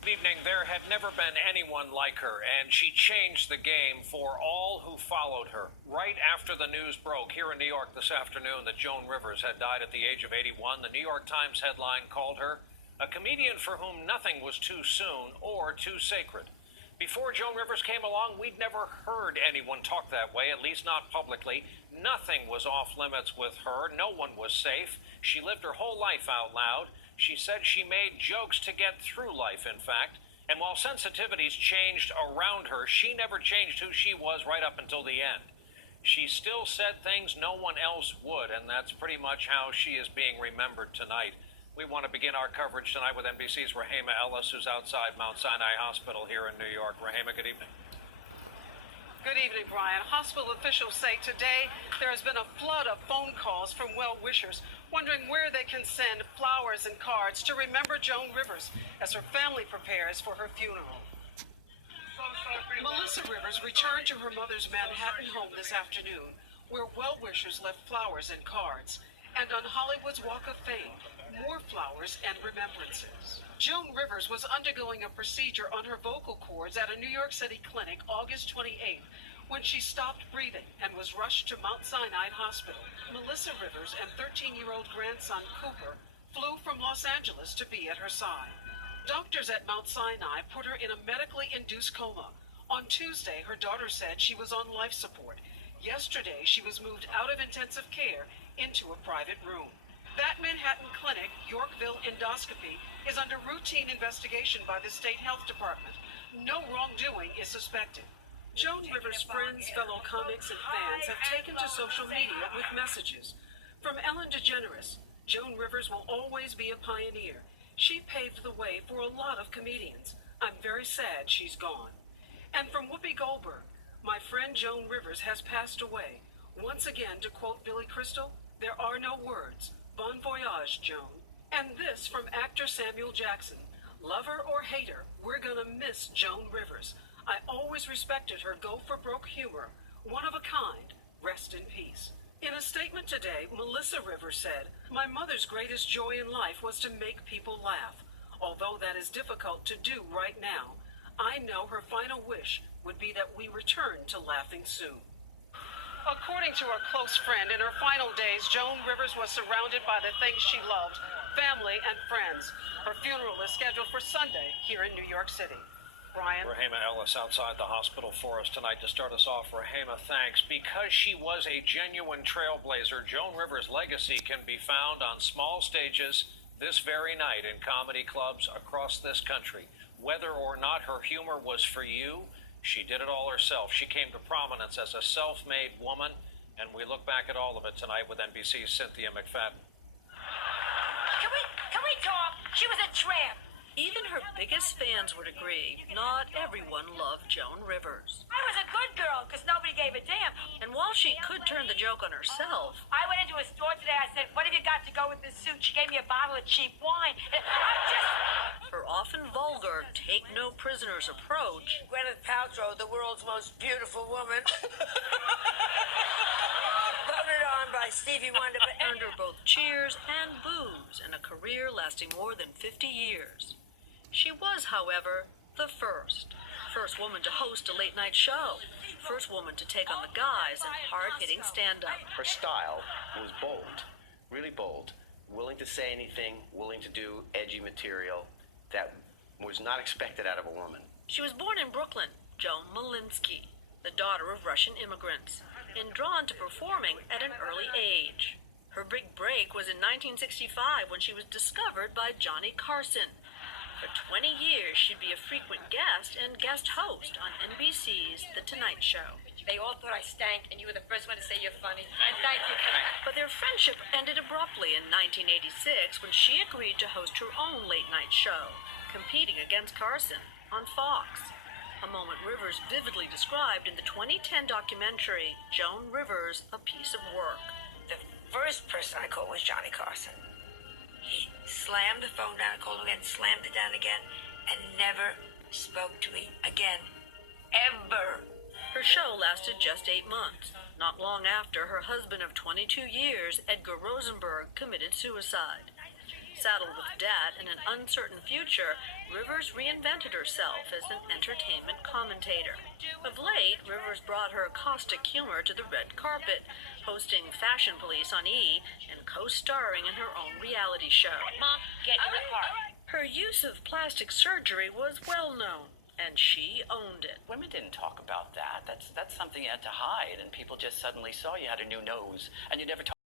Good evening. There had never been anyone like her, and she changed the game for all who followed her. Right after the news broke here in New York this afternoon that Joan Rivers had died at the age of 81, the New York Times headline called her a comedian for whom nothing was too soon or too sacred. Before Joan Rivers came along, we'd never heard anyone talk that way, at least not publicly. Nothing was off limits with her. No one was safe. She lived her whole life out loud. She said she made jokes to get through life, in fact. And while sensitivities changed around her, she never changed who she was right up until the end. She still said things no one else would, and that's pretty much how she is being remembered tonight. We want to begin our coverage tonight with NBC's Rahema Ellis, who's outside Mount Sinai Hospital here in New York. Rahema, good evening. Good evening, Brian. Hospital officials say today there has been a flood of phone calls from well-wishers wondering where they can send flowers and cards to remember Joan Rivers as her family prepares for her funeral. Melissa Rivers returned to her mother's Manhattan home this afternoon, where well-wishers left flowers and cards. And on Hollywood's Walk of Fame, more flowers and remembrances. Joan Rivers was undergoing a procedure on her vocal cords at a New York City clinic August 28th when she stopped breathing and was rushed to Mount Sinai Hospital. Melissa Rivers and 13-year-old grandson Cooper flew from Los Angeles to be at her side. Doctors at Mount Sinai put her in a medically induced coma. On Tuesday, her daughter said she was on life support. Yesterday, she was moved out of intensive care into a private room. That Manhattan clinic, Yorkville Endoscopy, is under routine investigation by the state health department. No wrongdoing is suspected. Joan Rivers' friends, fellow comics, and fans have taken to social media with messages. From Ellen DeGeneres, Joan Rivers will always be a pioneer. She paved the way for a lot of comedians. I'm very sad she's gone. And from Whoopi Goldberg, my friend Joan Rivers has passed away. Once again, to quote Billy Crystal, there are no words. Bon voyage, Joan. And this from actor Samuel Jackson. Lover or hater, we're gonna miss Joan Rivers. I always respected her go-for-broke humor. One of a kind. Rest in peace. In a statement today, Melissa Rivers said, "My mother's greatest joy in life was to make people laugh. Although that is difficult to do right now, I know her final wish would be that we return to laughing soon." According to her close friend, in her final days, Joan Rivers was surrounded by the things she loved, family and friends. Her funeral is scheduled for Sunday here in New York City. Brian? Rahema Ellis outside the hospital for us tonight. To start us off, Rahema, thanks. Because she was a genuine trailblazer, Joan Rivers' legacy can be found on small stages this very night in comedy clubs across this country. Whether or not her humor was for you, she did it all herself. She came to prominence as a self-made woman, and we look back at all of it tonight with NBC's Cynthia McFadden. Can we talk? She was a tramp. Even her biggest fans would agree, not everyone loved Joan Rivers. I was a good girl because nobody gave a damn. And while she could turn the joke on herself, I went into a store today. I said, "What have you got to go with this suit?" She gave me a bottle of cheap wine. I'm just... her often vulgar, take-no-prisoners approach, Gwyneth Paltrow, the world's most beautiful woman. Voted on by Stevie Wonder. But earned her both cheers and boos in a career lasting more than 50 years. She was, however, the first woman to host a late-night show, first woman to take on the guise in hard-hitting stand-up. Her style was bold, really bold, willing to say anything, willing to do edgy material that was not expected out of a woman. She was born in Brooklyn, Joan Malinsky, the daughter of Russian immigrants, and drawn to performing at an early age. Her big break was in 1965 when she was discovered by Johnny Carson. For 20 years, she'd be a frequent guest and guest host on NBC's The Tonight Show. they all thought I stank, and you were the first one to say you're funny. And thank you for that. But their friendship ended abruptly in 1986 when she agreed to host her own late-night show, competing against Carson on Fox. A moment Rivers vividly described in the 2010 documentary, Joan Rivers, A Piece of Work. The first person I called was Johnny Carson. He slammed the phone down, called him again, slammed it down again, and never spoke to me again. Ever. Her show lasted just 8 months. Not long after, her husband of 22 years, Edgar Rosenberg, committed suicide. Saddled with debt and an uncertain future, Rivers reinvented herself as an entertainment commentator. Of late, Rivers brought her caustic humor to the red carpet, hosting Fashion Police on E! And co-starring in her own reality show. Mom, get in the car. Her use of plastic surgery was well known, and she owned it. Women didn't talk about that. That's something you had to hide, and people just suddenly saw you had a new nose, and you never talked